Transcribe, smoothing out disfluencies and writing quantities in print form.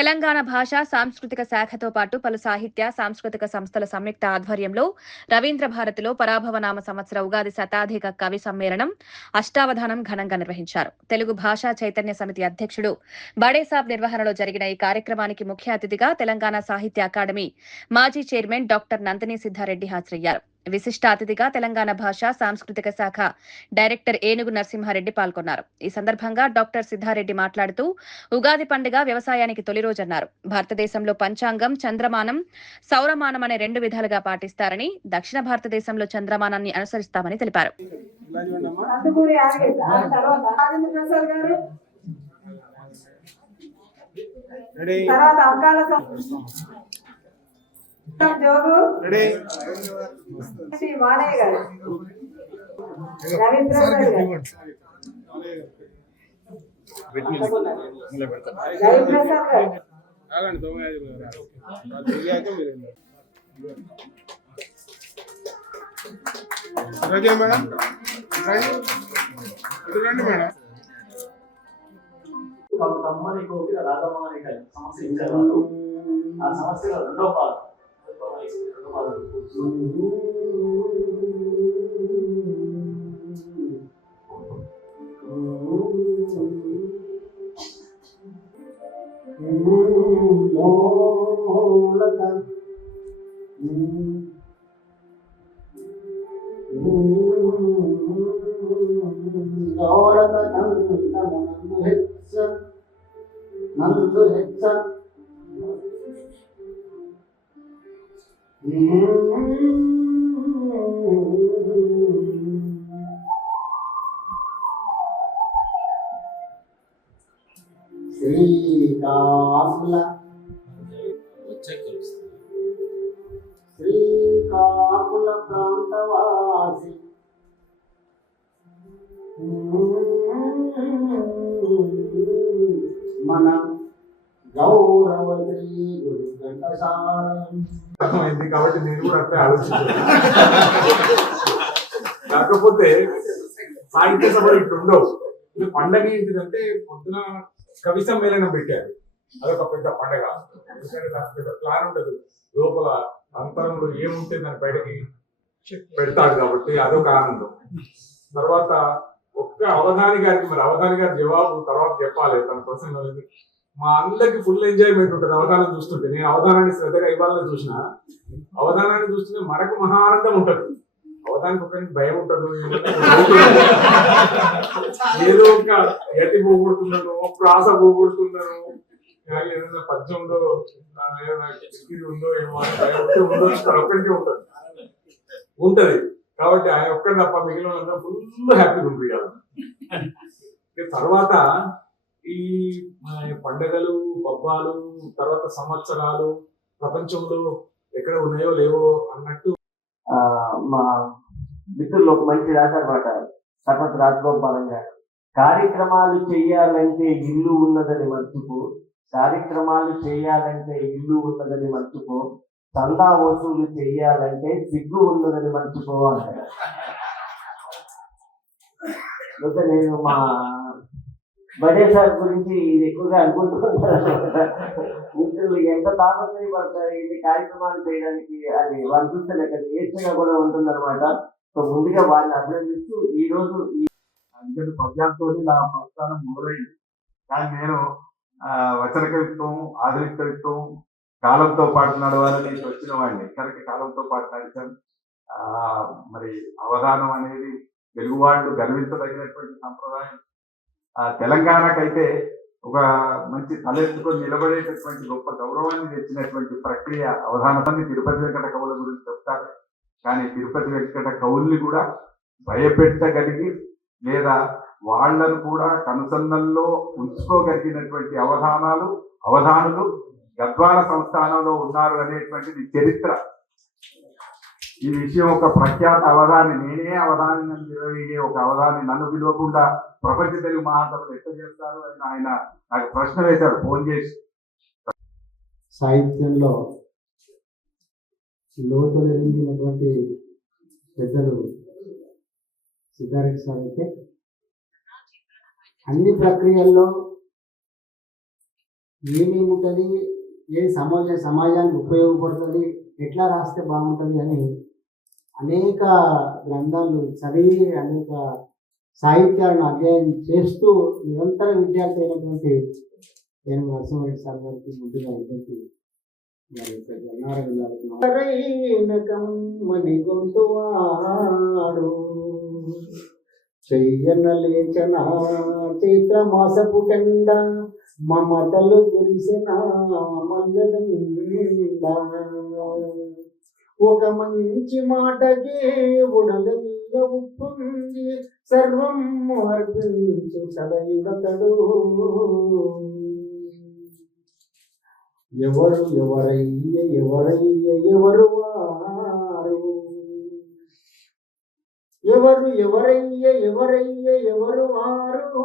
తెలంగాణ భాషా సాంస్కృతిక శాఖతో పాటు పలు సాహిత్య సాంస్కృతిక సంస్థల సంయుక్త ఆధ్వర్యంలో రవీంద్ర భారతిలో పరాభవనామ సంవత్సర ఉగాది శతాధిక కవి సమ్మేళనం అష్టావధానం ఘనంగా నిర్వహించారు. తెలుగు భాషా చైతన్య సమితి అధ్యక్షుడు బడేసాబ్ నిర్వహణలో జరిగిన ఈ కార్యక్రమానికి ముఖ్య అతిథిగా తెలంగాణ సాహిత్య అకాడమీ మాజీ చైర్మన్ డాక్టర్ నందిని సిద్ధారెడ్డి హాజరయ్యారు. విశిష్ట అతిథిగా తెలంగాణ భాషా సాంస్కృతిక శాఖ డైరెక్టర్ ఏనుగు నరసింహారెడ్డి పాల్గొన్నారు. ఈ సందర్భంగా డాక్టర్ సిద్ధారెడ్డి మాట్లాడుతూ ఉగాది పండుగ వ్యవసాయానికి తొలి రోజన్నారు. భారతదేశంలో పంచాంగం, చంద్రమానం, సౌరమానం అనే 2 విధాలుగా పాటిస్తారని, దక్షిణ భారతదేశంలో చంద్రమానాన్ని అనుసరిస్తామని తెలిపారు. జోగు శ్రీ మాలయ్య గారు, రవీంద్ర మేడం తమ్మని కోకిల రాధమ్మ అనే సమస్య ఇచ్చారు. ఆ సమస్యలో రెండో పాలు నందు హెచ్చ శ్రీకాకుళ శ్రీకాకుళ ప్రాంతవాసి మన గౌరవ శ్రీ గురు అర్థమైంది కాబట్టి నేను కూడా అట్లే ఆలోచించాను. కాకపోతే సాహిత్య సభలు ఇట్లా ఉండవు. పండగ ఏంటిదంటే పొద్దున కవి సమ్మేళనం పెట్టారు, అదొక పెద్ద పండగ. ఎందుకంటే దానికి పెద్ద ప్లాన్ ఉంటుంది, లోపల అంతరంలో ఏముంటే దాన్ని బయటకి పెడతాడు కాబట్టి అదొక ఆనందం. తర్వాత ఒక్క అవధాని గారికి, మరి అవధాని గారి జవాబు తర్వాత చెప్పాలి తన ప్రసంగం. మా అందరికి ఫుల్ ఎంజాయ్మెంట్ ఉంటుంది అవధానం చూస్తుంటే. నేను అవధానాన్ని శ్రద్ధగా ఇవ్వాలని చూసిన, అవధానాన్ని చూస్తుంటే మనకు మహా ఆనందం ఉంటుంది. అవధానికి ఒక భయం ఉంటుంది, ఏదో ఒక గతి పోగొడుతున్నాను, ప్రాస పోగొడుతున్నాను, ఏదైనా పద్యంలో ఉందో ఏమో భయం ఉంటే ఒక్కడికే ఉంటది. కాబట్టి ఆయన ఒక్కడి తప్ప మిగిలిన వాళ్ళందరూ ఫుల్ హ్యాపీగా ఉంటుంది కదా. తర్వాత ఈ పండగలు, పబ్బాలు, తర్వాత సంవత్సరాలు ప్రపంచంలో ఎక్కడ ఉన్నాయో లేవో అన్నట్టు మా మిత్రులు ఒక మంచి రాశారన్నమాట, సర్వత్ రాజగోపాలం గారు. కార్యక్రమాలు చేయాలంటే ఇల్లు ఉన్నదని మర్చిపో, కార్యక్రమాలు చేయాలంటే ఇల్లు ఉన్నదని మర్చిపో, చందా వసూలు చేయాలంటే సిగ్గు ఉన్నదని మర్చిపో అంటారు. నేను మా బడేసార్ గురించి ఇది ఎక్కువగా అనుకుంటున్నాను. మిత్రులు ఎంత తాపత్రయపడతారు ఇది కార్యక్రమాలు చేయడానికి, అది వాళ్ళు చూస్తే లెక్క ఏడ్చగా కూడా ఉంటుందన్నమాట. సో ముందుగా వారిని అభినందిస్తూ ఈ రోజు ఈ పద్యాలతో నా ప్రస్థానం మొదలైంది. కానీ నేను వచన కవిత్వం, ఆధునిక కవిత్వం కాలంతో పాటు నడవాలని వచ్చిన వాడిని. కనుక కాలంతో పాటు నడిచాను. మరి అవధానం అనేది తెలుగు వాళ్ళు గర్వించదగినటువంటి సంప్రదాయం. తెలంగాణకైతే ఒక మంచి తలెత్తుకొని నిలబడేటటువంటి గొప్ప గౌరవాన్ని తెచ్చినటువంటి ప్రక్రియ అవధానాన్ని. తిరుపతి వెంకట కవుల గురించి చెప్తారు, కానీ తిరుపతి వెంకట కవుల్ని కూడా భయపెట్టగలిగి లేదా వాళ్లను కూడా కనుసన్నల్లో ఉంచుకోగలిగినటువంటి అవధానులు గద్వాల సంస్థానంలో ఉన్నారు అనేటువంటిది చరిత్ర. ఈ విషయం ఒక ప్రఖ్యాత అవధాని, నేనే అవధాని నిర్వహించే ఒక అవధాని నన్ను పిలవకుండా ప్రపంచ తెలుగు మహాసభలు ఎట్లా చేస్తారు అని ఆయన నాకు ప్రశ్న వేశారు ఫోన్ చేసి. సాహిత్యంలో లోతులు ఎదిగినటువంటి పెద్దలు సిద్ధారెడ్డి సార్ అయితే అన్ని ప్రక్రియల్లో ఏమేముంటుంది, ఏ సమాజానికి ఉపయోగపడుతుంది, ఎట్లా రాస్తే బాగుంటుంది అని అనేక గ్రంథాలు చదివి అనేక సాహిత్యాలను అధ్యయనం చేస్తూ నిరంతర విద్యార్థి అయినటువంటి నేను నరసింహారెడ్డి సార్ గారికి ముందుగా ఇద్దరికి కమ్మని గొంతువాడు చెయ్యన లేచన చైత్రమాసపు కండ మమతలు కురిసిన మల్లెదండ ఒక మంచి మాటకే ఉడలెల్ల ఉప్పొంగి సర్వం అర్పించు సదయుడతడు ఎవరు ఎవరు వారు ఎవరు ఎవరు వారు